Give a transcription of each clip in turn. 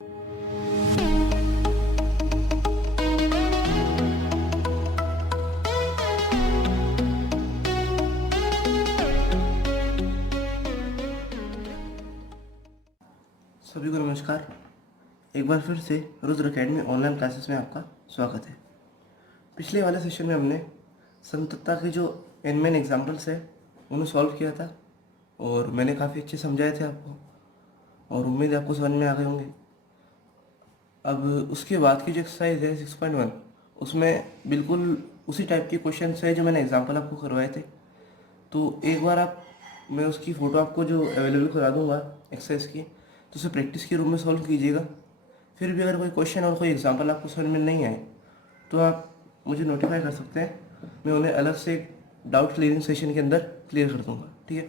सभी को नमस्कार। एक बार फिर से रुद्र अकेडमी ऑनलाइन क्लासेस में आपका स्वागत है। पिछले वाले सेशन में हमने संतत्ता के जो मेन एग्जांपल्स है उन्हें सॉल्व किया था और मैंने काफ़ी अच्छे समझाए थे आपको और उम्मीद है आपको समझ में आ गए होंगे। अब उसके बाद की जो एक्सरसाइज है 6.1 उसमें बिल्कुल उसी टाइप के क्वेश्चन है जो मैंने एग्जाम्पल आपको करवाए थे। तो एक बार मैं उसकी फ़ोटो आपको जो अवेलेबल करा दूँगा एक्सरसाइज की, तो उसे प्रैक्टिस के रूप में सॉल्व कीजिएगा। फिर भी अगर कोई क्वेश्चन और कोई एग्जांपल आपको समझ में नहीं आए तो आप मुझे नोटिफाई कर सकते हैं, मैं उन्हें अलग से डाउट क्लियरिंग सेशन के अंदर क्लियर कर दूँगा। ठीक है,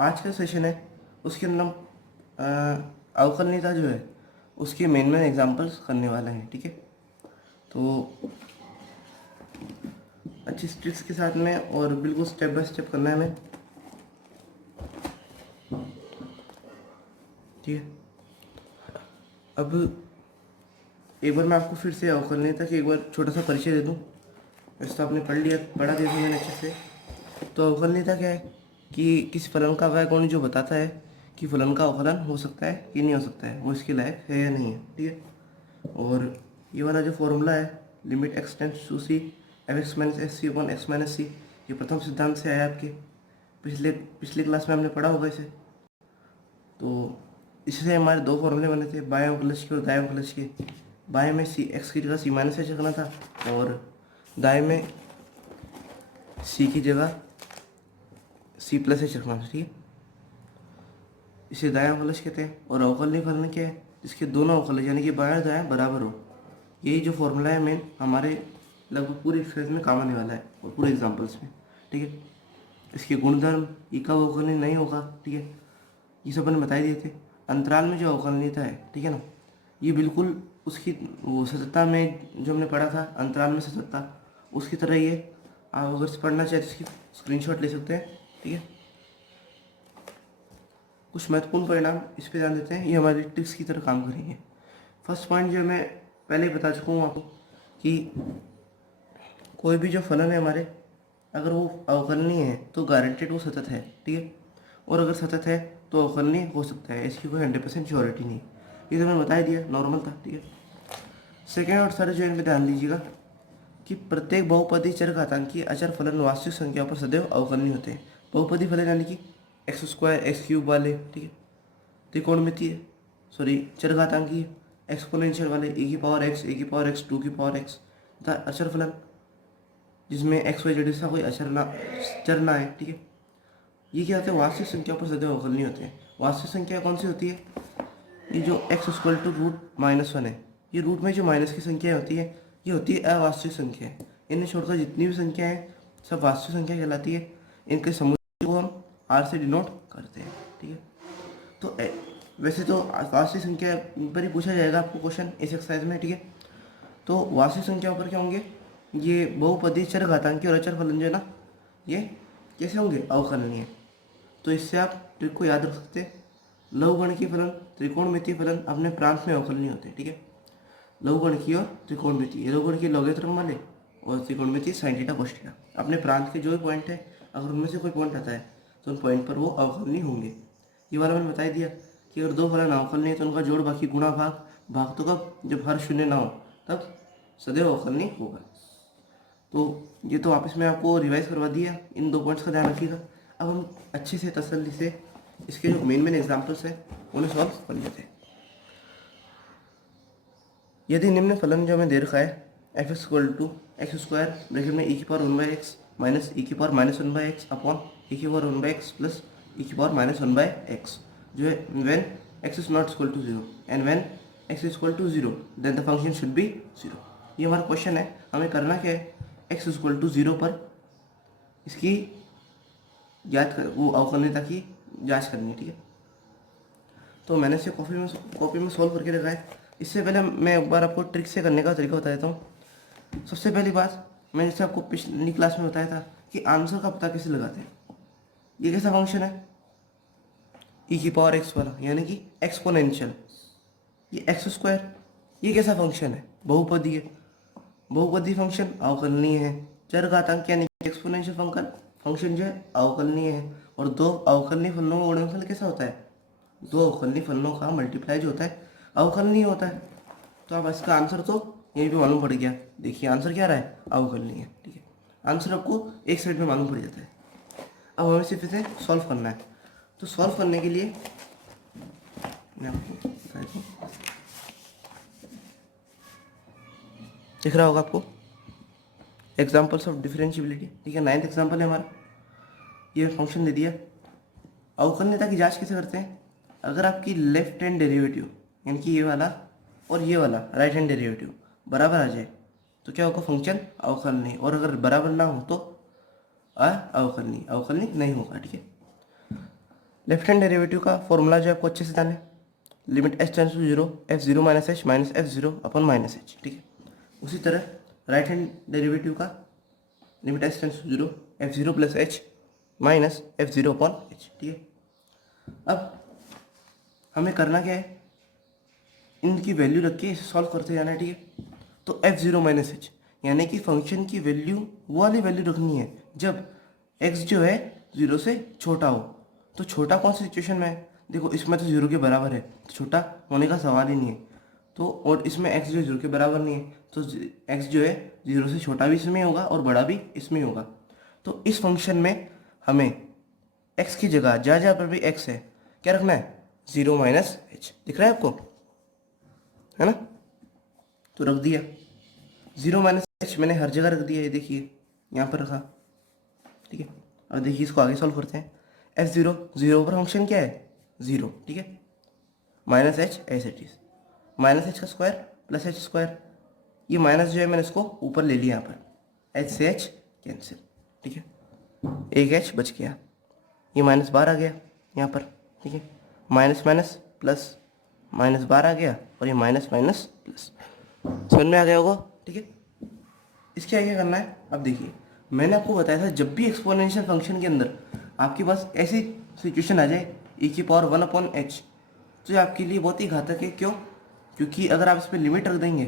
आज का सेशन है उसके अंदर हम अवकलनीयता जो है उसके मेन एग्जाम्पल्स करने वाले हैं। ठीक है, तो अच्छी ट्रिक्स के साथ में और बिल्कुल स्टेप बाय स्टेप करना है हमें। ठीक है, अब एक बार मैं आपको फिर से अवकलनीयता की एक बार छोटा सा परिचय दे दूं। वैसे तो आपने पढ़ा दिया था मैंने अच्छे से। तो अवकलनीयता क्या है कि किसी फलन का वह गुण जो बताता है कि फलन का अवकलन हो सकता है कि नहीं हो सकता है, वो इसके लायक है या नहीं है। ठीक है, और ये वाला जो फॉर्मूला है limit X tends to C F X minus S C upon X minus C, ये प्रथम सिद्धांत से आया आपके पिछले क्लास में हमने पढ़ा होगा इसे। तो इससे हमारे दो फॉर्मूले बने थे, बाएं अवकलज के और दाएं अवकलज के। बाएं में सी एक्स की जगह सी माइनस एच रखना था और दाएं में सी की जगह सी प्लस एच रखना था। ठीक है, इसे दाएं अवकलज कहते हैं। और अवकलनीय फलन क्या है, जिसके दोनों अवकलज यानी कि बाएं और दाएं बराबर हो। यही जो फॉर्मूला है मेन हमारे लगभग पूरे एक्सरसाइज में काम आने वाला है और पूरे एग्जाम्पल्स में। ठीक है, इसके गुणधर्म ई का अवकलनीय नहीं होगा। ठीक है, ये सब मैंने बता ही दिए थे। अंतराल में जो अवकलनीयता है, ठीक है ना, ये बिल्कुल उसकी वो सततता में जो हमने पढ़ा था अंतराल में सततता, उसकी तरह ये। आप अगर पढ़ना चाहे तो इसकी स्क्रीनशॉट ले सकते हैं। ठीक है, कुछ महत्वपूर्ण परिणाम इस पर ध्यान देते हैं, ये हमारी ट्रिक्स की तरह काम करेंगे। फर्स्ट पॉइंट जो मैं पहले ही बता चुका हूँ आपको कि कोई भी जो फलन है हमारे, अगर वो अवकलनीय है तो गारंटेड वो सतत है। ठीक है, और अगर सतत है तो अवकलनीय हो सकता है, इसकी कोई 100% श्योरिटी नहीं। ये तो मैंने बता ही दिया, नॉर्मल था। ठीक है, सेकेंड और थर्ड जो इनमें ध्यान दीजिएगा कि प्रत्येक बहुपदी चरघातांकीय अचर फलन वास्तविक संख्या पर सदैव अवकलनीय होते हैं। बहुपदी फलन यानी कि एक्स स्क्वायर एक्स क्यूब वाले, ठीक है, त्रिकोणमितीय सॉरी चरघातांकीय एक्सपोनेंशियल वाले ए की पावर एक्स टू की पावर एक्स, तथा अचर फलन जिसमें एक्स वाई जेड का कोई चर ना है। ठीक है, ये क्या होते हैं, वास्तविक संख्या पर सदैव अवकलनीय होते हैं। वास्तविक संख्या कौन सी होती है, ये जो एक्स इक्वल टू √-1 है, ये रूट में जो माइनस की संख्या होती है ये होती है अवास्तविक संख्या है। इन्हें छोड़कर जितनी भी संख्या है सब वास्तविक संख्या कहलाती है। इनके समुच्चय को हम आर से डिनोट करते हैं। ठीक है, तो वैसे तो वास्तविक संख्या पर ही पूछा जाएगा आपको क्वेश्चन इस एक्सरसाइज में। ठीक है, तो वास्तविक संख्या पर क्या होंगे, ये बहुपदी चरघातांकी और अचर फलन जो है ना, ये कैसे होंगे, अवकलनीय। तो इससे आप ट्रिक को याद रख सकते हैं। लघुगणकीय फलन त्रिकोणमितीय फलन अपने प्रांत में अवकलनीय होते हैं। ठीक है, लघुगणकीय और त्रिकोणमितीय, लघुगणकीय लॉगरिथम वाले और त्रिकोणमितीय साइन थीटा कोस थीटा, अपने प्रांत के जो भी पॉइंट है अगर उनमें से कोई पॉइंट आता है तो उन पॉइंट पर वो अवकलनीय होंगे। ये वाला मैंने बता दिया कि अगर दो फलन अवकलनीय है तो उनका जोड़ बाकी गुणा भाग तो कब, जब हर शून्य ना हो तब सदैव अवकलनीय होगा। तो ये तो वापस में आपको रिवाइज करवा दिया, इन दो पॉइंट्स का ध्यान रखिएगा। अब हम अच्छे से तसल्ली से इसके जो मेन एग्जाम्पल्स हैं उन्हें सॉल्व कर लेते हैं। यदि निम्न फलन जो हमें दे रखा है f x equal to x square bracket में ई की पावर 1/x माइनस ई की पावर -1/x अपॉन ई की पावर 1/x प्लस ई की पावर -1/x, जो है when x is not equal to 0 and when x is equal to 0 then the function should be 0। ये हमारा question है। हमें करना क्या है, x इज इक्वल टू 0 पर इसकी वो अवकलनीयता की जांच करनी है। ठीक है, तो मैंने इसे कॉपी में सॉल्व करके रखा है। इससे पहले मैं एक बार आपको ट्रिक से करने का तरीका बता देता हूँ। सबसे पहली बात, मैंने जैसे आपको पिछली क्लास में बताया था कि आंसर का पता कैसे लगाते हैं। ये कैसा फंक्शन है, ई की पावर एक्स वाला, यानी कि एक्सपोनेंशियल। ये एक्स स्क्वायर, ये कैसा फंक्शन है? बहुपदी है। बहुपदी फंक्शन अवकलनीय है। चरघातांक यानी एक्सपोनेंशियल फंक्शन जो है अवकलनीय है। और दो अवकलनीय फलनों का गुणनफल कैसा होता है? दो अवकलनीय फलनों का मल्टीप्लाई जो होता है अवकलनीय होता है। तो अब इसका आंसर तो यहीं पे मालूम पड़ गया। देखिए आंसर क्या रहा है? अवकलनीय। ठीक है, आंसर आपको एक साइड में मालूम पड़ जाता है। अब हमें सिर्फ इसे सॉल्व करना है। तो सॉल्व करने के लिए मैं आपको बता दूँ, दिख रहा होगा आपको एग्जाम्पल्स ऑफ डिफरेंशिएबिलिटी। ठीक है, 9th एग्जाम्पल है हमारा। ये फंक्शन दे दिया। अवकलनीयता की जांच कैसे करते हैं? अगर आपकी लेफ्ट हैंड डेरिवेटिव यानी कि ये वाला और ये वाला राइट हैंड डेरिवेटिव बराबर आ जाए तो क्या होगा? फंक्शन अवकलनीय। और अगर बराबर ना हो तो अवकलनीय। अवकलनीय नहीं होगा। ठीक है, लेफ्ट हैंड डेरिवेटिव का फॉर्मूला जो आपको अच्छे से जाने, limit h tends to zero f zero minus h minus f zero upon minus h. ठीक है, उसी तरह राइट हैंड डेरिवेटिव का limit h tends to zero f zero plus h minus f zero upon h. ठीक है, अब हमें करना क्या है? इनकी वैल्यू रख के इसे सॉल्व करते जाना है। ठीक है, तो एफ जीरो माइनस एच यानी कि फंक्शन की वैल्यू वो वाली वैल्यू रखनी है जब एक्स जो है जीरो से छोटा हो। तो छोटा कौन सी सिचुएशन में है? देखो इसमें तो जीरो के बराबर है, तो छोटा होने का सवाल ही नहीं है। तो और इसमें एक्स जो जीरो के बराबर नहीं है, तो एक्स जो है जीरो से छोटा भी इसमें होगा और बड़ा भी इसमें होगा। तो इस फंक्शन में हमें एक्स की जगह जहाँ जहाँ पर भी एक्स है क्या रखना है? Zero minus H. दिख रहा है आपको, है ना? तो रख दिया जीरो माइनस एच, मैंने हर जगह रख दिया। ये देखिए यहाँ पर रखा। ठीक है, अब देखिए इसको आगे सॉल्व करते हैं। एफ जीरो, जीरो पर फंक्शन क्या है? जीरो। ठीक है, minus H S it is, minus H का स्क्वायर प्लस एच स्क्वायर। ये माइनस जो है मैंने इसको ऊपर ले लिया यहाँ पर, एच से एच कैंसिल। ठीक है, एक एच बच गया, ये माइनस बार आ गया यहाँ पर। ठीक है, माइनस माइनस प्लस, माइनस बार आ गया और ये माइनस माइनस प्लस। समझ में आ गया होगा? ठीक है, इसके आगे करना है। अब देखिए मैंने आपको बताया था जब भी एक्सपोनेंशियल फंक्शन के अंदर आपके पास ऐसी सिचुएशन आ जाए e की पावर 1/h, तो ये आपके लिए बहुत ही घातक है। क्यों? क्योंकि अगर आप इस पर लिमिट रख देंगे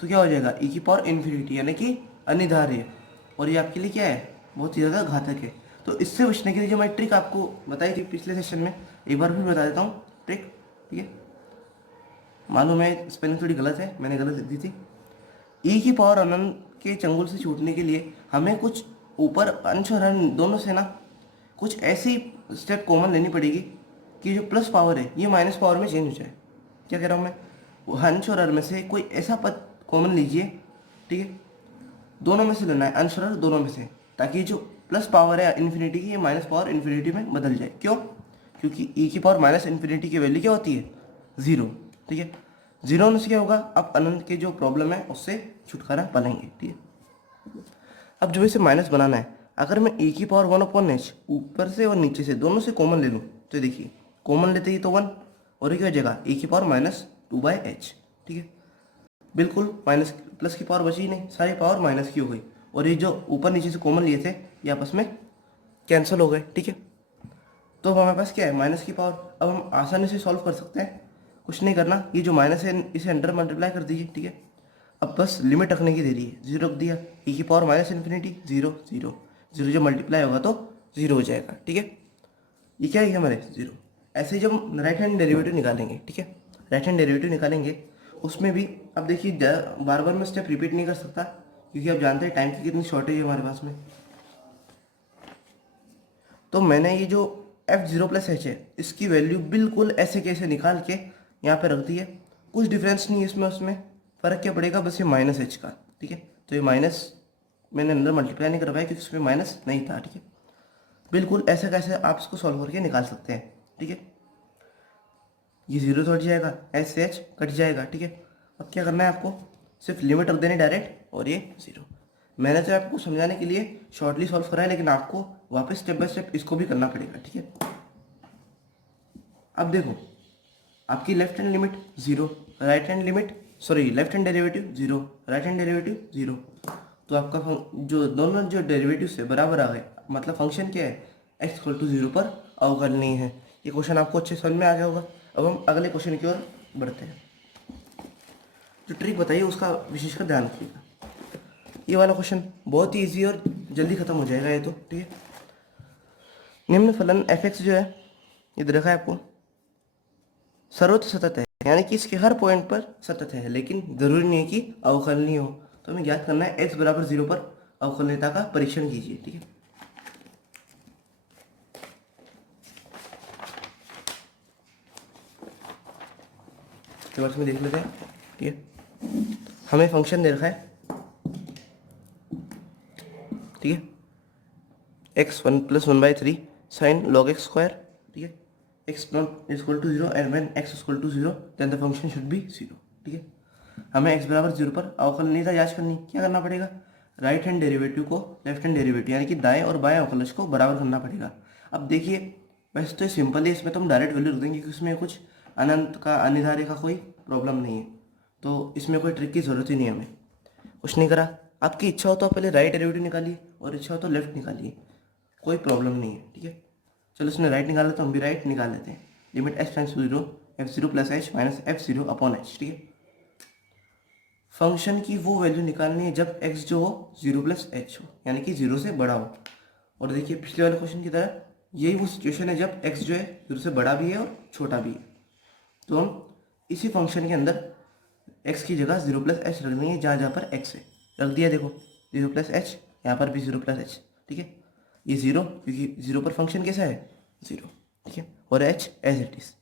तो क्या हो जाएगा? e की पावर इन्फिनिटी यानी कि अनिधार्य, और ये आपके लिए क्या है? बहुत ही ज़्यादा घातक है। तो इससे बचने के लिए जो मैं ट्रिक आपको बताई थी पिछले सेशन में, एक बार फिर बता देता हूँ ट्रिक। ठीक है, मालूम है स्पेलिंग थोड़ी गलत है, मैंने गलत लिख दी थी। ई की पावर अनंत के चंगुल से छूटने के लिए हमें कुछ ऊपर अंश और हर दोनों से ना कुछ ऐसी स्टेप कॉमन लेनी पड़ेगी कि जो प्लस पावर है ये माइनस पावर में चेंज हो जाए। क्या कह रहा हूँ मैं? अंश और हर में से कोई ऐसा पद कॉमन लीजिए। ठीक है, दोनों में से लेना है, अंश और हर दोनों में से, ताकि जो प्लस पावर है इन्फिनिटी की ये माइनस पावर इन्फिनिटी में बदल जाए। क्यों? क्योंकि ई की पावर माइनस इन्फिनिटी की वैल्यू क्या होती है? ज़ीरो। ठीक है, जीरो होने से क्या होगा? अब अनंत के जो प्रॉब्लम है उससे छुटकारा पालेंगे। ठीक है, अब जो इसे माइनस बनाना है, अगर मैं ए की पावर 1/h ऊपर से और नीचे से दोनों से कॉमन ले लूँ तो देखिए कॉमन लेते ही तो 1, और ये क्या हो जाएगा? ए की पावर -2/h। ठीक है, बिल्कुल माइनस प्लस की पावर बची ही नहीं, सारी पावर माइनस की हो गई, और ये जो ऊपर नीचे से कॉमन लिए थे ये आपस में कैंसिल हो गए। ठीक है, तो अब हमारे पास क्या है? माइनस की पावर। अब हम आसानी से सॉल्व कर सकते हैं, कुछ नहीं करना, ये जो माइनस है इसे अंडर मल्टीप्लाई कर दीजिए। ठीक है, अब बस लिमिट रखने की देरी है, जीरो रख दिया, e की power minus infinity zero zero zero, जो मल्टीप्लाई होगा तो जीरो हो जाएगा। ठीक है, ये क्या है हमारे? जीरो। ऐसे ही जब हम राइट हैंड डेरिवेटिव निकालेंगे, ठीक है, राइट हैंड डेरिवेटिव निकालेंगे उसमें भी अब देखिए बार बार मैं स्टेप रिपीट नहीं कर सकता क्योंकि आप जानते हैं टाइम की कितनी शॉर्टेज है हमारे पास में। तो मैंने ये जो एफ जीरो प्लस एच है इसकी वैल्यू बिल्कुल ऐसे कैसे निकाल के यहाँ पे रख दी है। कुछ डिफरेंस नहीं है इसमें उसमें, फ़र्क क्या पड़ेगा? बस ये माइनस एच का। ठीक है, तो ये माइनस मैंने अंदर मल्टीप्लाई नहीं करवाया क्योंकि उसमें माइनस नहीं था। ठीक है, बिल्कुल ऐसे कैसे आप इसको सॉल्व करके निकाल सकते हैं। ठीक है, ये जीरो तो हट जाएगा, एच से एच कट जाएगा। ठीक है, अब क्या करना है आपको? सिर्फ लिमिट रख देनी डायरेक्ट, और ये जीरो। मैंने तो आपको समझाने के लिए शॉर्टली सॉल्व करा है, लेकिन आपको वापस स्टेप बाय स्टेप इसको भी करना पड़ेगा। ठीक है, अब देखो आपकी left hand limit zero, right hand limit sorry left hand derivative zero, right hand derivative zero, तो आपका जो दोनों जो डेरिवेटिव से बराबर आ गए, मतलब फंक्शन क्या है? एक्स इक्वल टू जीरो पर अवकलनीय है। ये क्वेश्चन आपको अच्छे समझ में आ गया होगा। अब हम अगले क्वेश्चन की ओर बढ़ते हैं। जो ट्रिक बताइए उसका विशेषकर ध्यान रखिएगा। ये वाला क्वेश्चन बहुत ही ईजी और जल्दी खत्म हो जाएगा ये तो, ठीक है। निम्न फलन f(x) जो है ये दे रखा है आपको, सर्वत्र सतत है, यानी कि इसके हर पॉइंट पर सतत है, लेकिन जरूरी नहीं है कि अवकलनीय हो। तो हमें ज्ञात करना है x बराबर 0 पर अवकलनीयता का परीक्षण कीजिए, ठीक है। तो इसमें देख लेते हैं, ठीक है। हमें फंक्शन दे रखा है, ठीक है, x1 + 1/3 sin log x square, ठीक है। x0 = 0 and when x = 0 then the function should be 0, ठीक है। हमें x बराबर 0 पर अवकलनीयता जांच करनी, क्या करना पड़ेगा, राइट हैंड डेरिवेटिव को लेफ्ट हैंड डेरिवेटिव यानी कि दाएं और बाएं अवकलज को बराबर करना पड़ेगा। अब देखिए वैसे तो सिंपल है, इसमें तो हम डायरेक्ट वैल्यू रख देंगे क्योंकि इसमें कुछ अनंत का अनिर्धार्य का कोई प्रॉब्लम नहीं है, तो इसमें कोई ट्रिक की जरूरत ही नहीं है। हमें कुछ नहीं करा, आपकी इच्छा हो तो आप पहले राइट डेरिवेटिव निकालिए और इच्छा हो तो लेफ्ट निकालिए, कोई प्रॉब्लम नहीं है, ठीक है। चलो इसने राइट निकाला तो हम भी राइट निकाल लेते हैं। Limit h tends to 0 f0 + h - f0 upon h, ठीक है। फंक्शन की वो वैल्यू निकालनी है जब x जो हो 0 + h हो, यानी कि 0 से बड़ा हो। और देखिए पिछले वाले क्वेश्चन की तरह यही वो सिचुएशन है जब x जो है 0 से बड़ा भी है और छोटा भी है। तो हम इसी फंक्शन के अंदर x की जगह 0 + h रख देंगे जहाँ जहाँ पर x है, रख दिया। देखो 0 + h, यहाँ पर भी 0 + h, ठीक है। ये 0 क्योंकि 0 पर फंक्शन कैसा है 0, ठीक है। और h एज इट इज,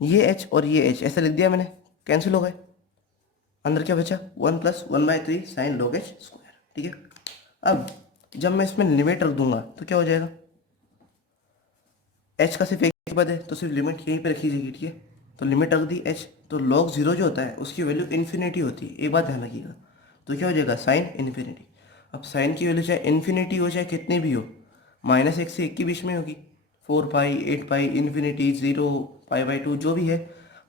ये h और ये h ऐसा लिख दिया मैंने, कैंसिल हो गए। अंदर क्या बचा 1 + 1/3 sin log h स्क्वायर, ठीक है। अब जब मैं इसमें लिमिट रख दूंगा तो क्या हो जाएगा, h का सिर्फ एक पद है तो सिर्फ लिमिट यहीं पे रखी जाएगी, ठीक है। तो लिमिट रख दी h, तो log 0 जो होता है उसकी वैल्यू इन्फिनिटी होती है, एक बात ध्यान रखिएगा। तो क्या हो जाएगा साइन इन्फिनिटी। अब साइन की वैल्यू चाहे इन्फिनिटी हो चाहे कितनी भी हो, -1 से 1 के बीच में होगी, 4π 8π इन्फिनिटी 0 π/2 जो भी है,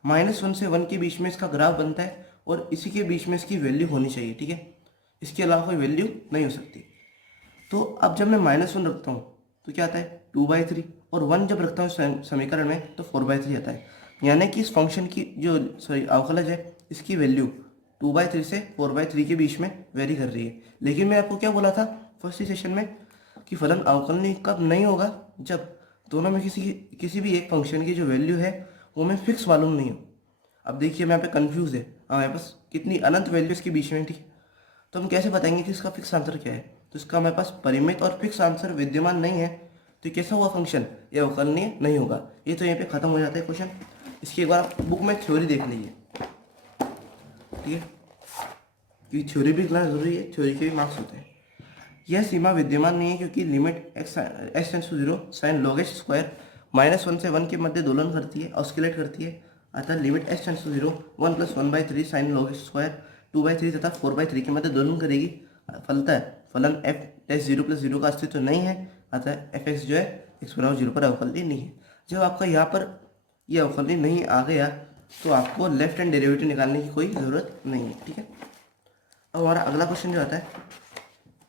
-1 से 1 के बीच में इसका ग्राफ बनता है और इसी के बीच में इसकी वैल्यू होनी चाहिए, ठीक है। इसके अलावा कोई वैल्यू नहीं हो सकती। तो अब जब मैं -1 रखता हूँ तो क्या आता है 2/3, और 1 जब रखता हूँ समीकरण में तो 4/3 आता है। यानी कि इस फंक्शन की जो अवकलज है इसकी वैल्यू 2/3 से 4/3 के बीच में वेरी कर रही है। लेकिन मैं आपको क्या बोला था फर्स्ट सेशन में कि फलन अवकलनीय कब नहीं होगा, जब दोनों में किसी भी एक फंक्शन की जो वैल्यू है वो हमें फिक्स मालूम नहीं हो। अब देखिए मैं यहाँ पे कंफ्यूज है, हमारे पास कितनी अनंत वैल्यूज के बीच में, ठीक है। तो हम कैसे बताएंगे कि इसका फिक्स आंसर क्या है, तो इसका हमारे पास परिमित और फिक्स आंसर विद्यमान नहीं है, तो कैसा हुआ फंक्शन, ये अवकलनीय नहीं होगा। ये तो यहीं पे खत्म हो जाता है क्वेश्चन। इसकी एक बार आप बुक में थ्योरी देख लीजिए, ठीक है, क्योंकि थ्योरी भी लिखना जरूरी है, थ्योरी के भी मार्क्स होते हैं। यह सीमा विद्यमान नहीं है क्योंकि limit x tends to 0 sin log h square -1 से 1 के मध्य दोलन करती है, ऑस्किलेट करती है। अतः limit x tends to 0 1 + 1/3 sin log h square 2/3 तथा 4/3 के मध्य दोलन करेगी। फलतः फलन f + 0 का अस्तित्व नहीं है, अतः f(x) जो है x बराबर 0 पर अवकलनीय नहीं है। जब आपका यहाँ पर यह अवकलनीय नहीं आ गया तो आपको लेफ्ट हैंड डेरिवेटिव निकालने की कोई ज़रूरत नहीं है, ठीक है। अब हमारा अगला क्वेश्चन जो आता है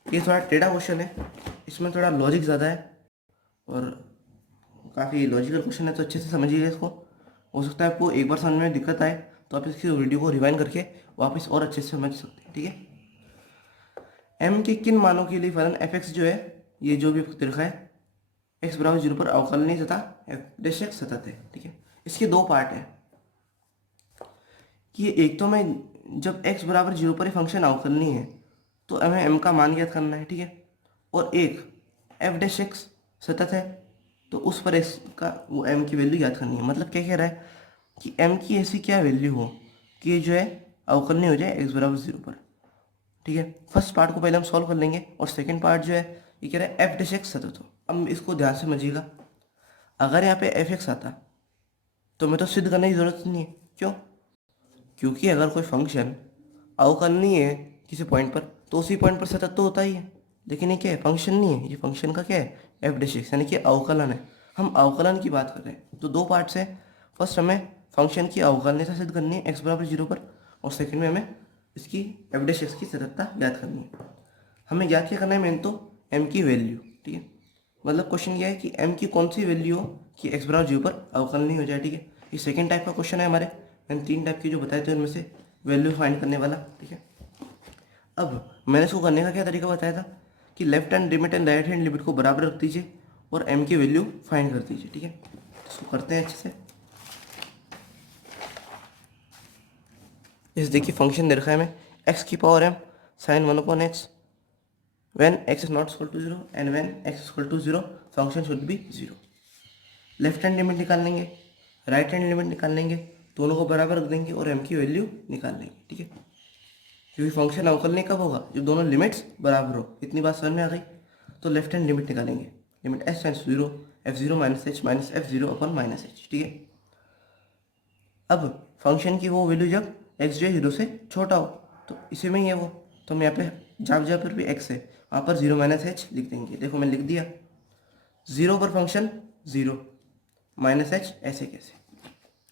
ये थोड़ा टेढ़ा क्वेश्चन है, इसमें थोड़ा लॉजिक ज़्यादा है और काफ़ी लॉजिकल क्वेश्चन है, तो अच्छे से समझिएगा इसको। हो सकता है आपको एक बार समझ में दिक्कत आए तो आप इसकी वीडियो को रिवाइंड करके वापस और अच्छे से समझ सकते हैं, ठीक है। m के किन मानों के लिए फलन f(x) जो है ये जो भी दिखा है x बराबर 0 पर अवकलनीय तथा f' सतत है, ठीक है। इसके दो पार्ट हैं कि एक तो मैं जब x बराबर 0 पर ही फंक्शन अवकलनीय है तो हमें m का मान ज्ञात करना है, ठीक है। और एक f' सतत है तो उस पर x का वो m की वैल्यू याद करनी है। मतलब क्या कह रहा है कि m की ऐसी क्या वैल्यू हो कि ये जो है अवकलनीय हो जाए x बराबर 0 पर, ठीक है। फर्स्ट पार्ट को पहले हम सॉल्व कर लेंगे और सेकंड पार्ट जो है ये कह रहा है f' सतत हो। अब इसको ध्यान से समझिएगा, अगर यहाँ पे f(x) आता तो मैं तो सिद्ध करने की जरूरत नहीं है, क्यों, क्योंकि अगर कोई फंक्शन अवकलनीय है किसी पॉइंट पर तो उसी पॉइंट पर सतत तो होता ही है। लेकिन ये क्या है, फंक्शन नहीं है, ये फंक्शन का क्या है f', यानी कि अवकलन है। हम अवकलन की बात कर रहे हैं तो दो पार्ट्स है। फर्स्ट हमें फंक्शन की अवकलनीयता सिद्ध करनी है x बराबर 0 पर, और सेकंड में हमें इसकी f' की सततता ज्ञात करनी है। हमें ज्ञात क्या करना है, मेन तो m की वैल्यू, ठीक है। मतलब क्वेश्चन क्या है कि m की कौन सी वैल्यू हो कि x बराबर 0 पर अवकलनीय हो जाए, ठीक है। ये सेकंड टाइप का क्वेश्चन है हमारे। मैंने तीन टाइप के जो बताए थे उनमें से वैल्यू फाइंड करने वाला, ठीक है। अब मैंने इसको करने का क्या तरीका बताया था कि left hand limit and right hand limit को बराबर रख दीजिए और m की वैल्यू फाइंड कर दीजिए, ठीक है। इसको करते हैं अच्छे से। इस देखिए फंक्शन दे रखा है हमें x की power m sine 1/x when x is not equal to 0 and when x is equal to 0 function should be 0। Left hand limit निकाल लेंगे, राइट हैंड लिमिट निकाल लेंगे, दोनों को बराबर रख देंगे और m की वैल्यू निकाल लेंगे, ठीक है। क्योंकि फंक्शन अवकलनीय कब होगा, जब दोनों लिमिट्स बराबर हो। इतनी बात समझ में आ गई। तो लेफ्ट हैंड लिमिट निकालेंगे, limit h tends to 0 f0 minus h minus f0 upon minus h, ठीक है। अब फंक्शन की वो वैल्यू जब x जो है 0 से छोटा हो, तो इसी में ही है वो, तो हम यहाँ पे जहाँ पर भी x है वहाँ पर 0 माइनस h लिख देंगे। देखो मैं लिख दिया, 0 पर फंक्शन 0 माइनस h, ऐसे कैसे।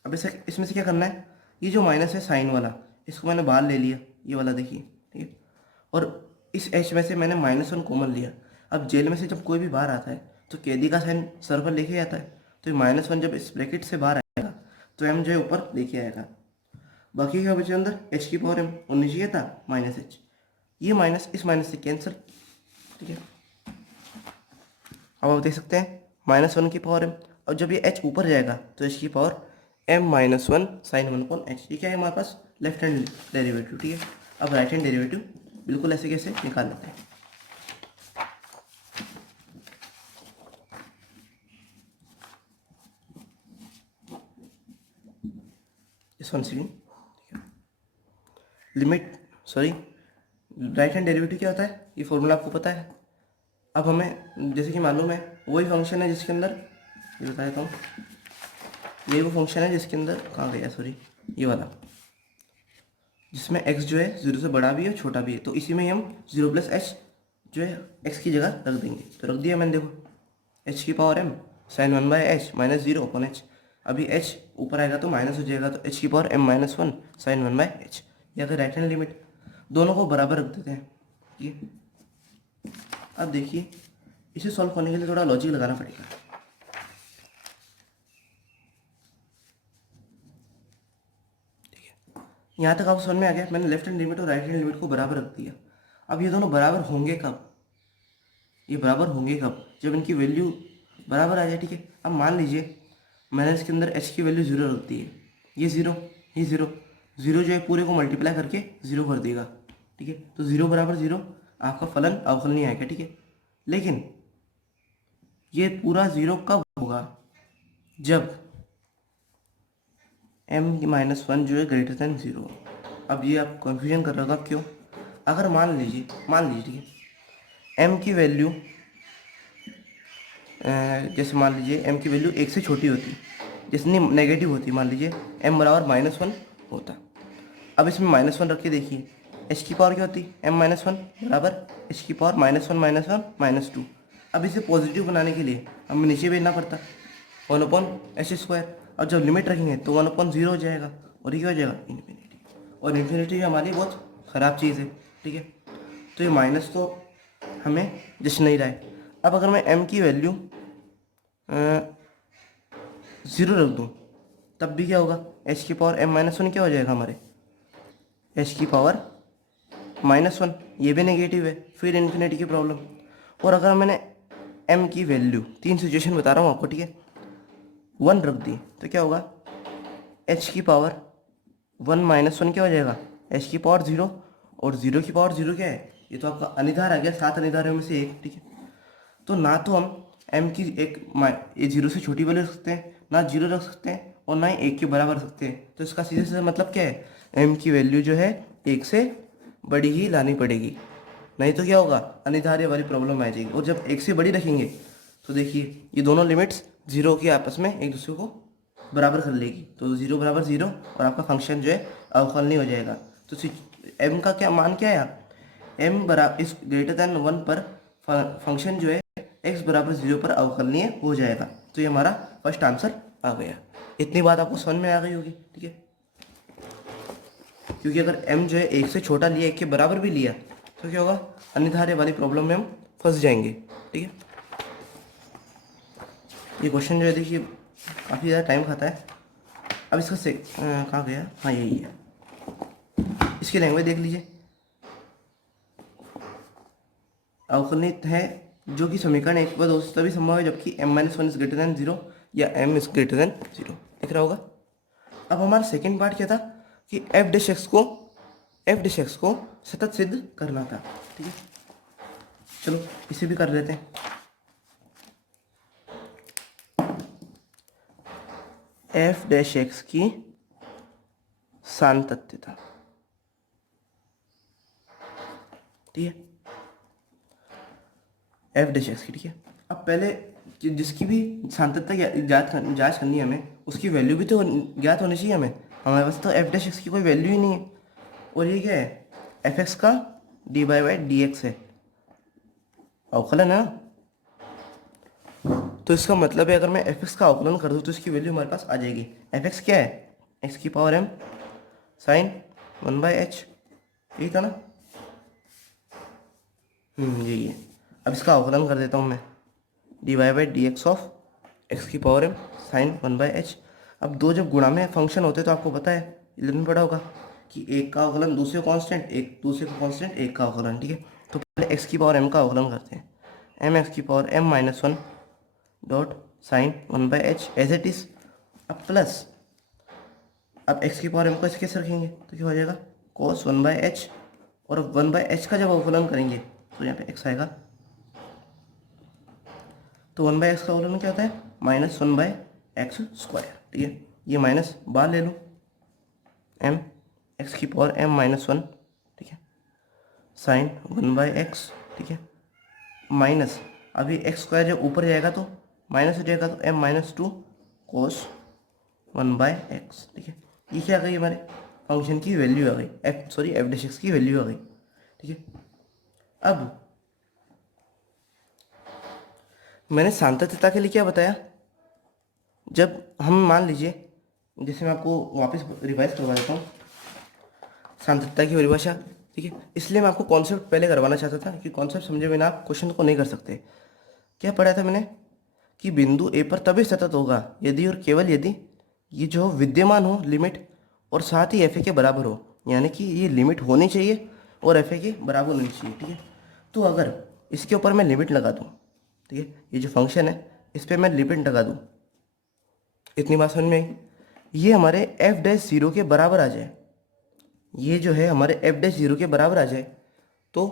अब इसे इसमें से क्या करना है, ये जो माइनस है साइन वाला, इसको मैंने बाहर ले लिया, ये वाला देखिए, ठीक है। और इस h में से मैंने -1 कॉमन लिया। अब जेल में से जब कोई भी बाहर आता है तो कैदी का साइन सर पर लेके आता है, तो ये -1 जब इस ब्रैकेट से बाहर आएगा तो m जो है ऊपर लेके आएगा। बाकी क्या बचे अंदर, h की पावर m, और नीचे क्या था -h। ये माइनस इस माइनस से कैंसिल, ठीक है। अब आप देख सकते हैं -1 की पावर m। और जब ये h ऊपर जाएगा तो h की पावर m-1 साइन 1/h। ये क्या है हमारे पास, लेफ्ट हैंड डेरिवेटिव, ठीक है। अब राइट हैंड डेरिवेटिव बिल्कुल ऐसे कैसे निकाल लेते हैं। इस वन सेकेंड, ठीक है। Limit sorry right hand derivative क्या होता है, ये फॉर्मूला आपको पता है। अब हमें जैसे कि मालूम है वही फंक्शन है जिसके अंदर, ये बताया था, ये वो फंक्शन है जिसके अंदर कहाँ गया, सॉरी ये वाला, जिसमें x जो है 0 से बड़ा भी है छोटा भी है। तो इसी में हम 0 + h जो है x की जगह रख देंगे। तो रख दिया मैंने, देखो h की power m sign 1/h minus 0/h। अभी h ऊपर आएगा तो माइनस हो जाएगा, तो h की पावर m-1 साइन 1/h। या फिर राइट हैंड लिमिट, दोनों को बराबर रख देते हैं, ठीक है। अब देखिए इसे सॉल्व करने के लिए थोड़ा लॉजिक लगाना पड़ेगा। यहाँ तक आपको समझ में आ गया, मैंने लेफ्ट हैंड लिमिट और राइट हैंड लिमिट को बराबर रख दिया। अब ये दोनों बराबर होंगे कब, ये बराबर होंगे कब, जब इनकी वैल्यू बराबर आ जाए, ठीक है। अब मान लीजिए मैंने इसके अंदर h की वैल्यू 0 रख दी है, ये 0 ये 0, 0 जो है पूरे को मल्टीप्लाई करके 0 कर देगा, ठीक है। तो 0 बराबर 0, आपका फलन अवकलनीय आएगा, ठीक है। लेकिन ये पूरा 0 कब होगा, जब m-1 जो है ग्रेटर देन 0। अब ये आप कन्फ्यूजन कर रहे होगा क्यों। अगर मान लीजिए ठीक है, m की वैल्यू जैसे मान लीजिए m की वैल्यू 1 से छोटी होती, जितनी नेगेटिव होती, मान लीजिए m बराबर -1 होता। अब इसमें -1 रख के देखिए, h की पावर क्या होती, m-1 बराबर h की पावर -1 -2। अब इसे पॉजिटिव बनाने के लिए हमें नीचे भेजना पड़ता 1/h²। और जब लिमिट रखेंगे तो 1/0 हो जाएगा, और ये क्या हो जाएगा, इन्फिनिटी। और इन्फिनिटी हमारी बहुत ख़राब चीज़ है, ठीक है। तो ये माइनस तो हमें जच नहीं रहा है। अब अगर मैं m की वैल्यू 0 रख दूँ तब भी क्या होगा, h की पावर m-1 क्या हो जाएगा हमारे, h की पावर -1, ये भी नेगेटिव है, फिर इन्फिनिटी की प्रॉब्लम। और अगर मैंने m की वैल्यू 3 सिचुएशन बता रहा हूँ आपको, ठीक है, 1 रख दी तो क्या होगा, h की पावर 1 - 1 क्या हो जाएगा, h की पावर 0, और 0 की पावर 0 क्या है, ये तो आपका अनिधार आ गया, 7 अनिधारों में से एक, ठीक है। तो ना तो हम m की ये 0 से छोटी वैल्यू रख सकते हैं, ना 0 रख सकते हैं, और ना ही 1 के बराबर रख सकते हैं। तो इसका सीधे सीधे मतलब क्या है, m की वैल्यू जो है 1 से बड़ी ही लानी पड़ेगी, नहीं तो क्या होगा, अनिधार्य वाली प्रॉब्लम आ जाएगी। और जब 1 से बड़ी रखेंगे तो देखिए ये दोनों लिमिट्स 0 के आपस में एक दूसरे को बराबर कर लेगी, तो 0 बराबर 0, और आपका फंक्शन जो है अवकलनीय हो जाएगा। तो m का क्या मान क्या है, m बराबर इस ग्रेटर देन 1 पर फंक्शन जो है x बराबर 0 पर अवकलनीय हो जाएगा। तो ये हमारा फर्स्ट आंसर आ गया। इतनी बात आपको समझ में आ गई होगी, ठीक है। क्योंकि अगर m जो है 1 से छोटा लिया, 1 के बराबर भी लिया, तो क्या होगा, अनिधार्य वाली प्रॉब्लम में हम फंस जाएंगे, ठीक है। ये क्वेश्चन जो है देखिए काफ़ी ज़्यादा टाइम खाता है। अब इसका कहाँ गया, हाँ यही है। इसकी लैंग्वेज देख लीजिए, अवकलनित है जो कि समीकरण एक व दो से तभी संभव है जबकि m-1 इज ग्रेटर देन 0 या m इज ग्रेटर देन 0। दिख रहा होगा। अब हमारा सेकंड पार्ट क्या था कि f डैश एक्स को सतत सिद्ध करना था। ठीक है, चलो इसे भी कर लेते हैं। f डैश एक्स की सातत्यता, ठीक है, एफ डैश एक्स की। ठीक है, अब पहले जिसकी भी सातत्यता जांच करनी है हमें, उसकी वैल्यू भी तो ज्ञात होनी चाहिए हमें। हमारे पास तो एफ डैश एक्स की कोई वैल्यू ही नहीं है, और ये क्या है, एफ एक्स का D by by d x है, अवकलन है ना। तो इसका मतलब है अगर मैं एफ एक्स का अवकलन कर दूँ तो इसकी वैल्यू हमारे पास आ जाएगी। एफ एक्स क्या है, एक्स की पावर एम साइन 1/h, यही था ना। यही है। अब इसका अवकलन कर देता हूँ मैं, d y by d x of x की पावर एम साइन 1/h। अब दो जब गुणा में फंक्शन होते तो आपको पता है 11 में पढ़ा होगा कि एक का अवकलन दूसरे कांस्टेंट, एक दूसरे का कांस्टेंट एक का अवकलन। ठीक है, तो पहले एक्स की पावर एम का अवकलन करते हैं, एम एक्स की power m minus 1 dot sine 1/h as it is. अब प्लस, अब एक्स की पावर एम को ऐसे कैसे रखेंगे तो क्या हो जाएगा, cos 1/h, और 1/h का जब अवकलन करेंगे तो यहाँ पे x आएगा, तो 1/x का अवकलन क्या होता है, -1/x स्क्वायर। ठीक है, ये माइनस बाहर ले लो, m x की पावर m माइनस 1, ठीक है, साइन 1/x, ठीक है, माइनस, अभी x स्क्वायर जब ऊपर जाएगा तो माइनस हो जाएगा, तो m माइनस 2 cos 1/x। ठीक है, ये क्या आ गई, हमारे फंक्शन की वैल्यू आ गई, एफ डैश एक्स की वैल्यू आ गई। ठीक है, अब मैंने सातत्यता के लिए क्या बताया, जब हम मान लीजिए, जैसे मैं आपको वापस रिवाइज करवा देता हूँ सातत्यता की परिभाषा। ठीक है, इसलिए मैं आपको कॉन्सेप्ट पहले करवाना चाहता था कि कॉन्सेप्ट समझे बिना आप क्वेश्चन को नहीं कर सकते। क्या पढ़ा था मैंने कि बिंदु ए पर तभी सतत होगा यदि और केवल यदि ये जो विद्यमान हो लिमिट, और साथ ही एफ ए के बराबर हो, यानी कि ये लिमिट होनी चाहिए और एफ ए के बराबर होनी चाहिए। ठीक है, तो अगर इसके ऊपर मैं लिमिट लगा दूँ, ठीक है, ये जो फंक्शन है इस पर मैं लिमिट लगा दूँ, इतनी बात समझ में आई, ये हमारे एफ डैश जीरो के बराबर आ जाए, ये जो है हमारे एफ डैश जीरो के बराबर आ जाए, तो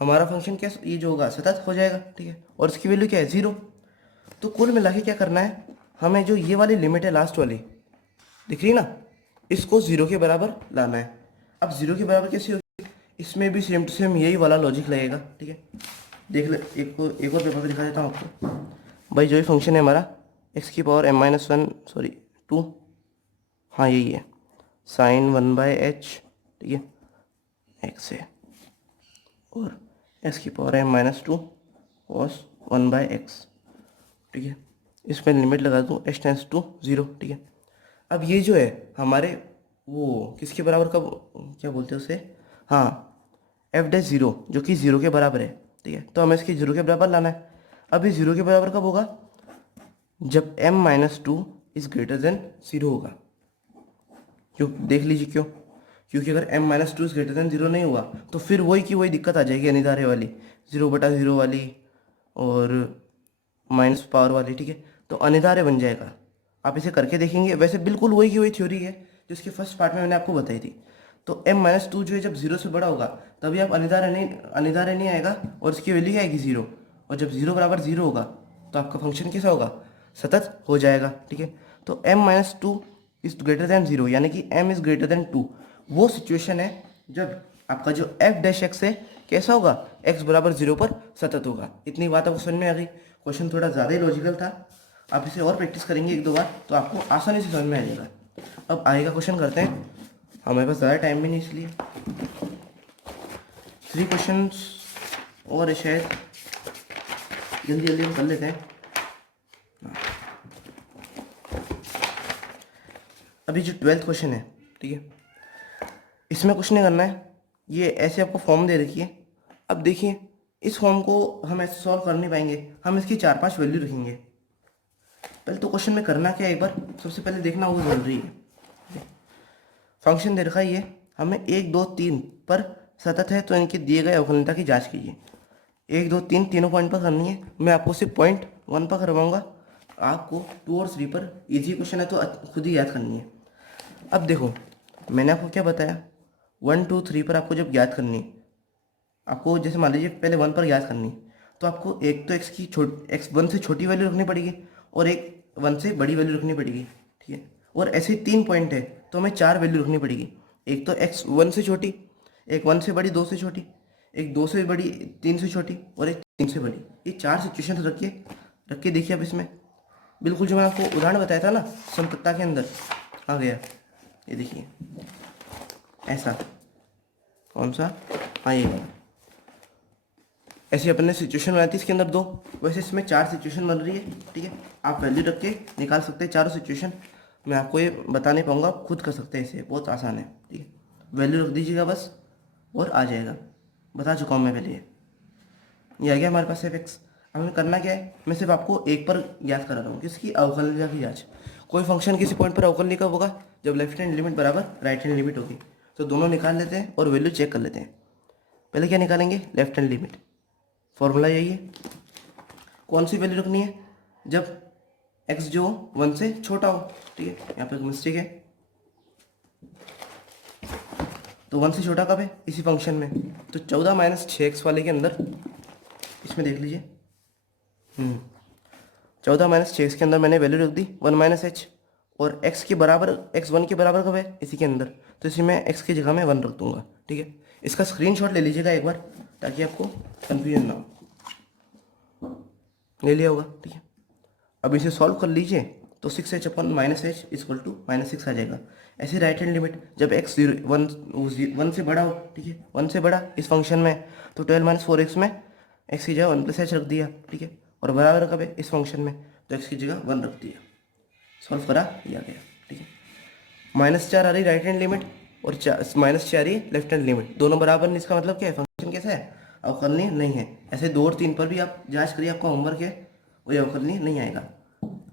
हमारा फंक्शन क्या, ये जो होगा सतत हो जाएगा। ठीक है, और इसकी वैल्यू क्या है, 0। तो कुल मिला के क्या करना है हमें, जो ये वाली लिमिट है लास्ट वाली दिख रही ना, इसको 0 के बराबर लाना है। अब 0 के बराबर कैसे होगी, इसमें भी सेम टू सेम यही वाला लॉजिक लगेगा। ठीक है, देख ले, एक और पेपर पे दिखा देता हूँ आपको। भाई जो ये फंक्शन है हमारा एक्स की पावर m-1 2, हाँ यही है, साइन 1/h, ठीक है, एक्स है, और एक्स की पावर m-2 cos 1/x। ठीक है, इसमें लिमिट लगा दूँ h टेंस टू 0। ठीक है, अब ये जो है हमारे वो किसके बराबर का, क्या बोलते हैं उसे, हाँ एफ डैश जीरो, जो कि 0 के बराबर है। ठीक है, तो हमें इसकी 0 के बराबर लाना है। अब ये 0 के बराबर कब होगा, जब m-2 इज ग्रेटर देन 0 होगा। क्यों, देख लीजिए क्यों, क्योंकि अगर m-2 इज ग्रेटर देन 0 नहीं हुआ तो फिर वही की वही दिक्कत आ जाएगी अनिवार्य वाली, 0/0 वाली और माइनस पावर वाली। ठीक है, तो अनिवार्य बन जाएगा। आप इसे करके देखेंगे, वैसे बिल्कुल वही की वही थ्योरी है जिसके फर्स्ट पार्ट में मैंने आपको बताई थी। तो m-2 जो है जब 0 से बड़ा होगा तभी आप अनिवार्य नहीं आएगा, और इसकी वैल्यू आएगी 0, और जब 0 बराबर 0 होगा तो आपका फंक्शन कैसा होगा, सतत हो जाएगा। ठीक है, तो m-2 इज ग्रेटर देन 0, यानी कि m इज ग्रेटर देन 2, वो सिचुएशन है जब आपका जो एफ डैश एक्स है कैसा होगा, x बराबर 0 पर सतत होगा। इतनी बात आपको समझ में आ गई। क्वेश्चन थोड़ा ज़्यादा ही लॉजिकल था, आप इसे और प्रैक्टिस करेंगे 1-2 बार तो आपको आसानी से समझ में आ जाएगा। अब आगे का क्वेश्चन करते हैं, हमारे पास ज़्यादा टाइम भी नहीं, इसलिए 3 क्वेश्चंस और शायद जल्दी जल्दी हम कर लेते हैं। अभी जो 12th क्वेश्चन है, ठीक है, इसमें कुछ नहीं करना है, ये ऐसे आपको फॉर्म दे रखी है। अब देखिए इस फॉर्म को हम ऐसे सॉल्व कर नहीं पाएंगे, हम इसकी 4-5 वैल्यू रखेंगे। पहले तो क्वेश्चन में करना क्या है, एक बार सबसे पहले देखना वो जरूरी है। फंक्शन दे रखा है ये हमें 1 2 3 पर सतत है तो इनके दिए गए अवकलनीयता की जांच कीजिए। 1 2 3 तीनों पॉइंट पर करनी है। मैं आपको सिर्फ पॉइंट 1 पर करवाऊंगा, आपको 2 और 3 पर इजी क्वेश्चन है तो खुद ही याद करनी है। अब देखो मैंने आपको क्या बताया, 1 2 3 पर आपको जब याद करनी है, आपको जैसे मान लीजिए पहले 1 पर याद करनी है, तो आपको एक तो एक्स की एक्स 1 से छोटी वैल्यू रखनी पड़ेगी और एक 1 से बड़ी वैल्यू रखनी पड़ेगी, ठीक है। और ऐसे 3 पॉइंट है तो हमें 4 वैल्यू रखनी पड़ेगी। एक तो एक्स 1 से छोटी, एक 1 से बड़ी 2 से छोटी, एक 2 से बड़ी 3 से छोटी और एक 3 से बड़ी। ये 4 सिचुएशन रख के देखिए। अब इसमें बिल्कुल जो मैं आपको उदाहरण बताया था ना समतलता के अंदर आ गया। ये देखिए ऐसा कौन सा, हाँ ये ऐसे अपने सिचुएशन बनाती है इसके अंदर 2, वैसे इसमें 4 सिचुएशन बन रही है, ठीक है। आप वैल्यू रख के निकाल सकते हैं चारों सिचुएशन। मैं आपको ये बता नहीं पाऊंगा, आप खुद कर सकते हैं, इसे बहुत आसान है, ठीक है। वैल्यू रख दीजिएगा बस और आ जाएगा। बता चुका हूँ मैं पहले, ये आ गया हमारे पास एफ एक्स। अब हमें करना क्या है, मैं सिर्फ आपको एक पर याद करा रहा हूँ, किसकी, अवकलनीयता की जाँच। कोई फंक्शन किसी पॉइंट पर अवकलनीय कब होगा, जब लेफ्ट हैंड लिमिट बराबर राइट हैंड लिमिट होगी। तो दोनों निकाल लेते हैं और वैल्यू चेक कर लेते हैं। पहले क्या निकालेंगे, लेफ्ट हैंड लिमिट, फॉर्मूला यही है। कौन सी वैल्यू रखनी है, जब x जो 1 से छोटा हो, ठीक है। यहाँ पे मिस्टेक है, तो 1 से छोटा कब है, इसी फंक्शन में। तो 14 माइनस 6x वाले के अंदर इसमें देख लीजिए, 14 माइनस 6x के अंदर मैंने वैल्यू रख दी 1 माइनस एच, और x के बराबर, x 1 के बराबर कब है, इसी के अंदर। तो इसी में x की जगह मैं 1 रख दूंगा, ठीक है। इसका स्क्रीनशॉट ले लीजिएगा एक बार ताकि आपको कन्फ्यूजन ना हो। ले लिया होगा, ठीक है। अब इसे सॉल्व कर लीजिए तो 6h upon minus h equal to -6 आ जाएगा। ऐसे राइट हैंड लिमिट जब x 1 से बड़ा हो, ठीक है, 1 से बड़ा इस फंक्शन में, तो 12 माइनस 4x में x की जगह 1 प्लस एच रख दिया, ठीक है। और बराबर कब है, इस फंक्शन में, तो x की जगह 1 रख दिया। सॉल्व करा, ये आ गया, ठीक है। -4 आ रही राइट हैंड लिमिट और -6 आ रही है लेफ्ट हैंड लिमिट, दोनों बराबर नहीं। इसका मतलब क्या है, फंक्शन कैसा है, अवकलनीय नहीं है। ऐसे 2 और 3 पर भी आप जांच करिए, आपका होमवर्क है, वो अवकलनीय नहीं आएगा।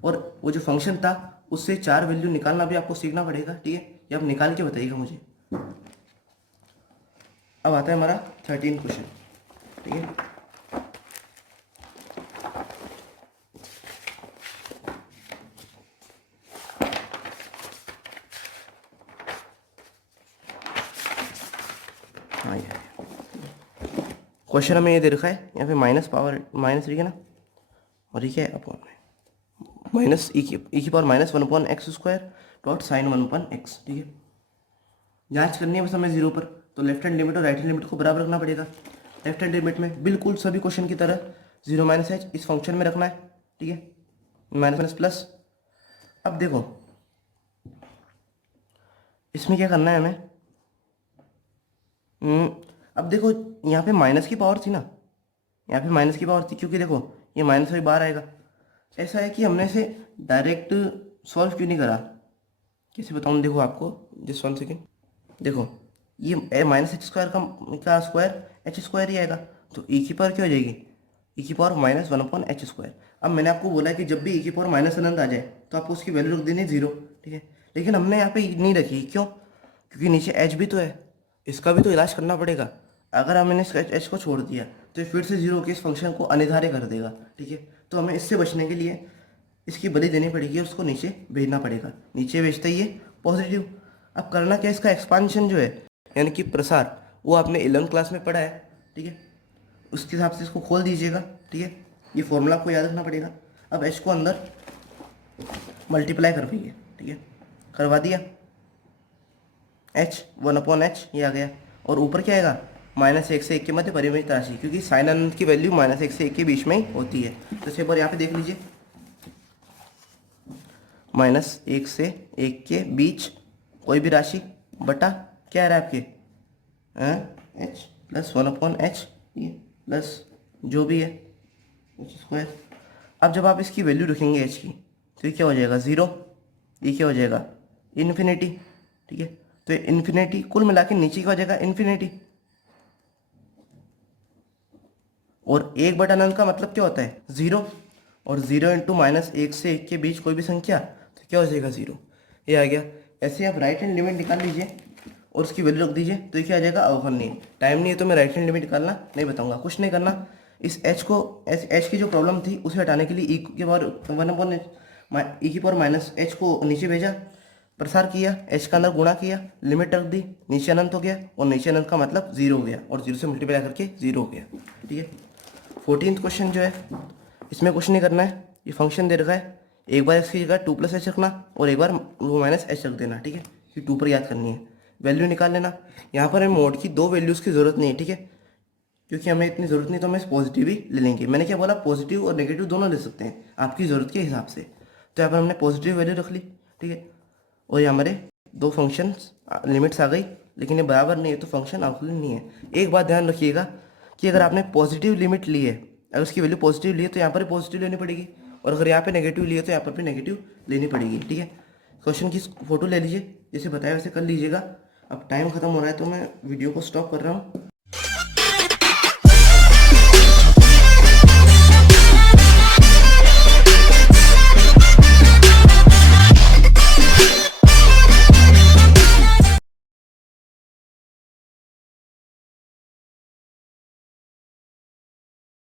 और वो जो फंक्शन था उससे 4 वैल्यू निकालना भी आपको सीखना पड़ेगा, ठीक है। ये आप निकाल के बताइएगा मुझे। अब आता है हमारा 13 क्वेश्चन, ठीक है। हाँ ये क्वेश्चन हमें ये दे रखा है, यहाँ पे माइनस पावर माइनस ठीक है ना, और ये क्या है अपॉन में माइनस ई की power -1/x² dot sign 1/x, ठीक है। जांच करनी है बस हमें 0 पर, तो लेफ्ट हैंड लिमिट और राइट हैंड लिमिट को बराबर रखना पड़ेगा। लेफ्ट हैंड लिमिट में बिल्कुल सभी क्वेश्चन की तरह 0 माइनस एच इस फंक्शन में रखना है, ठीक है, माइनस प्लस। अब देखो इसमें क्या करना है हमें, अब देखो यहाँ पे माइनस की पावर थी ना, यहाँ पे माइनस की पावर थी, क्योंकि देखो ये माइनस से बाहर आएगा। ऐसा है कि हमने इसे डायरेक्ट सॉल्व क्यों नहीं करा, कैसे बताऊँ, देखो आपको जस्ट 1 सेकेंड। देखो ये -h² का स्क्वायर h² ही आएगा, तो e की पावर क्या हो जाएगी, e की पावर -1/h²। अब मैंने आपको बोला है कि जब भी e की पावर माइनस अनंत आ जाए तो आपको उसकी वैल्यू रख देनी 0, ठीक है। लेकिन हमने यहाँ पे नहीं रखी, क्यों, क्योंकि नीचे h भी तो है, इसका भी तो इलाज करना पड़ेगा। अगर हमने इस h को छोड़ दिया तो फिर से 0 के इस फंक्शन को अनिर्धार्य कर देगा, ठीक है। तो हमें इससे बचने के लिए इसकी बलि देनी पड़ेगी और उसको नीचे भेजना पड़ेगा। नीचे भेजते ही ये पॉजिटिव। अब करना क्या, इसका एक्सपांशन जो है यानी कि प्रसार, वो आपने 11th क्लास में पढ़ा है, ठीक है। उसके हिसाब से इसको खोल दीजिएगा, ठीक है। ये फॉर्मूला आपको याद रखना पड़ेगा। अब h को अंदर मल्टीप्लाई कर पाइए, ठीक है, करवा दिया, h 1/h ये आ गया। और ऊपर क्या आएगा, -1 से 1 के मध्य परिमित राशि, क्योंकि साइन अनंत की वैल्यू -1 से 1 के बीच में ही होती है। तो इसे पर यहाँ पे देख लीजिए, -1 से 1 के बीच कोई भी राशि बटा क्या आ रहा है आपके h प्लस 1/h ये प्लस जो भी है h²। अब जब आप इसकी वैल्यू रखेंगे h की, तो ये क्या हो जाएगा 0, ये क्या हो जाएगा इन्फिनिटी, ठीक है। तो ये इन्फिनिटी कुल मिला के नीचे क्या हो जाएगा इन्फिनिटी। और 1/अनंत का मतलब क्या होता है 0, और 0 इंटू -1 से 1 के बीच कोई भी संख्या, तो क्या हो जाएगा 0, ये आ गया। ऐसे आप राइट हैंड लिमिट निकाल लीजिए और उसकी वैल्यू रख दीजिए, तो ये क्या आ जाएगा, अवकलनीय। टाइम नहीं है तो मैं राइट हैंड लिमिट निकालना नहीं बताऊंगा, कुछ नहीं करना। इस एच की जो प्रॉब्लम थी उसे हटाने के लिए ई की पावर माइनस एच को नीचे भेजा, प्रसार किया, एच का अंदर गुणा किया, लिमिट रख दी, नीचे अनंत हो गया, और नीचे अनंत का मतलब जीरो हो गया, और जीरो से मल्टीप्लाई करके जीरो हो गया। ठीक है। 14th क्वेश्चन जो है इसमें कुछ नहीं करना है, ये फंक्शन दे रखा है, एक बार एक्स की जगह 2+h रखना और एक बार वो -h रख देना। ठीक है, ये 2 पर याद करनी है, वैल्यू निकाल लेना। यहाँ पर हमें मोड की 2 वैल्यूज़ की ज़रूरत नहीं है। ठीक है, क्योंकि हमें इतनी ज़रूरत नहीं, तो हम पॉजिटिव ही ले लेंगे। मैंने क्या बोला, पॉजिटिव और नेगेटिव दोनों ले सकते हैं आपकी ज़रूरत के हिसाब से। तो यहाँ पर हमने पॉजिटिव वैल्यू रख ली। ठीक है, और ये हमारे 2 फंक्शंस लिमिट्स आ गई, लेकिन ये बराबर नहीं है तो फंक्शन अवकलन नहीं है। एक बात ध्यान रखिएगा कि अगर आपने पॉजिटिव लिमिट ली है, अगर उसकी वैल्यू पॉजिटिव ली है तो यहाँ पर पॉजिटिव लेनी पड़ेगी, और अगर यहाँ पे नेगेटिव ली है तो यहाँ पर भी नेगेटिव लेनी पड़ेगी। ठीक है, क्वेश्चन की फ़ोटो ले लीजिए, जैसे बताया वैसे कर लीजिएगा। अब टाइम ख़त्म हो रहा है तो मैं वीडियो को स्टॉप कर रहा हूँ।